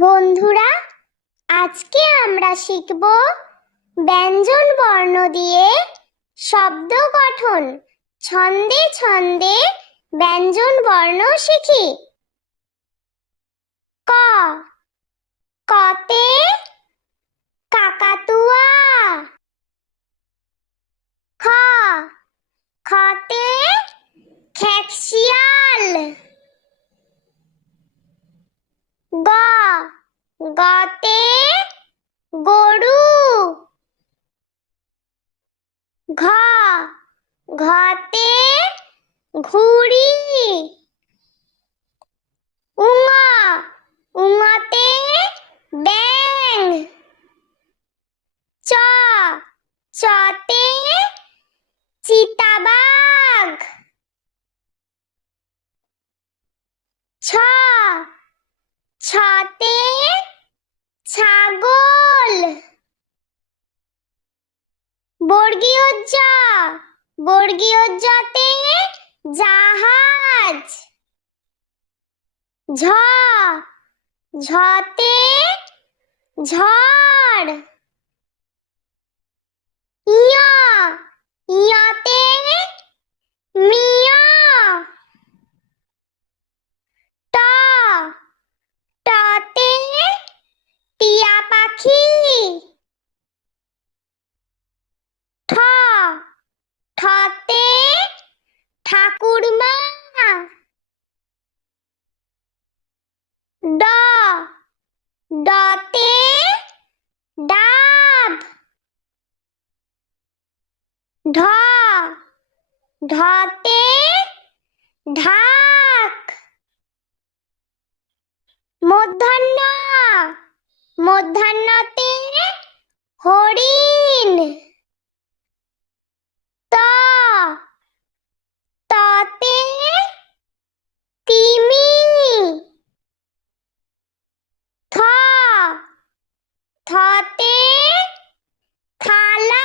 বন্ধুরা, আজকে আমরা শিখব ব্যঞ্জন বর্ণ দিয়ে শব্দ গঠন। ছন্দে ছন্দে ব্যঞ্জন বর্ণ শিখি। ক, কতে কাকাতুয়া। খ, খতে খেকশিয়াল। গ, গতে গরু। ঘ, ঘতে ঘুড়ি। উঙ, উঙতে ব্যাঙ। চ, চতে চিতাবাঘ। ছ, ছতে ছাগল। বর্গীয় জ, বর্গীয় জতে জাহাজ। ঝ, ঝতে ঝড়। ইয়, ইয়তে মিয়া। ট, টতে টিয়া পাখি। ঠ, ঠতে ঠাকুরমা। ড, ডতে ডাব। ঢ, ঢতে ঢাক। মূর্ধন্য, মূর্ধন্যতে হরিণ। ত, ততে তিমি। থ, থতে থালা।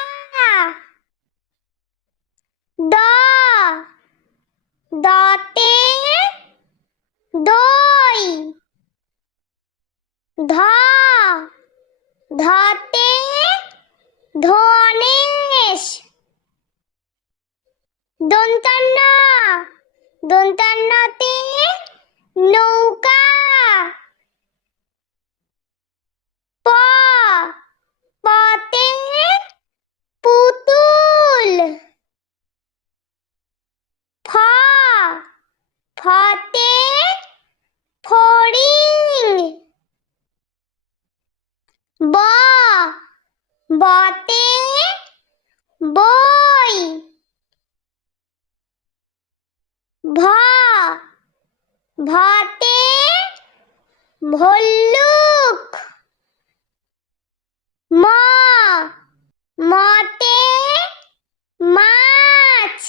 দ, দতে দই। ধ, ধতে ধনেশ। দন্তান্ন, দন্তান্নতে নৌকা। প, পতে পুতুল। ফ, ফতে ফড়িং। ব, বতে বই। ভ, ভতে ভল্লুক। ম, মতে মাছ।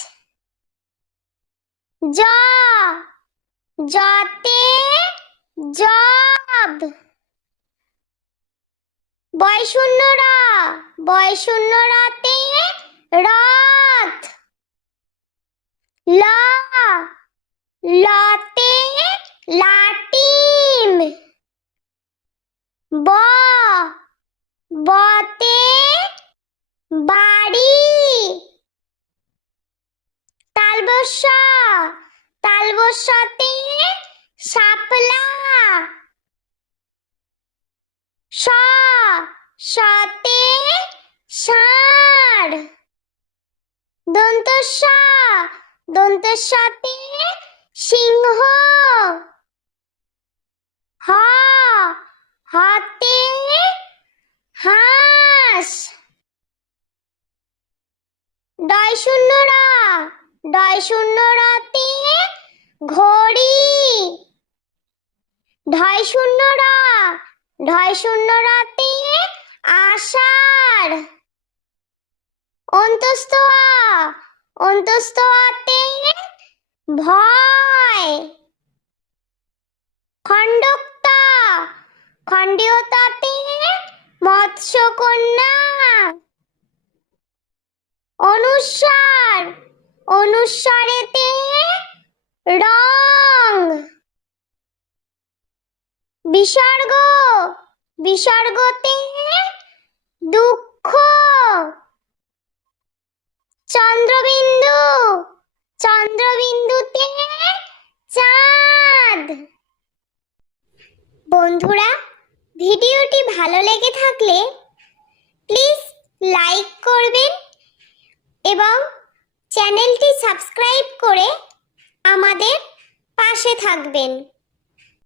জ, জতে জব। বয়শূন্য র, বয়শূন্য রতে রথ। ল, লতে লাটিম। ব, বতে বাড়ি। তালবস্য, তালবস্যতে শাপলা। স, সতে ষাঁড়। দন্তস্ব, দন্তস্বতে সিংহ। হ, হতে হাঁস। ডয়শূন্য র, ডয়শূন্য রতে ঘড়ি। ঢয়শূন্য র, ঢয়শূন্য রতে আষাঢ়। অন্তস্থ আ, অন্তস্থ আতে ভয়। খণ্ডক্ত, খণ্ডীয়ততে মৎস্যকন্যা। অনুস্বার, অনুস্বারেতে রং। বিসর্গ, বিসর্গতে দুঃখ। চন্দ্রবিন্দু, চন্দ্রবিন্দুতে চাঁদ। বন্ধুরা, ভিডিওটি ভালো লেগে থাকলে প্লিজ লাইক করবেন এবং চ্যানেলটি সাবস্ক্রাইব করে আমাদের পাশে থাকবেন।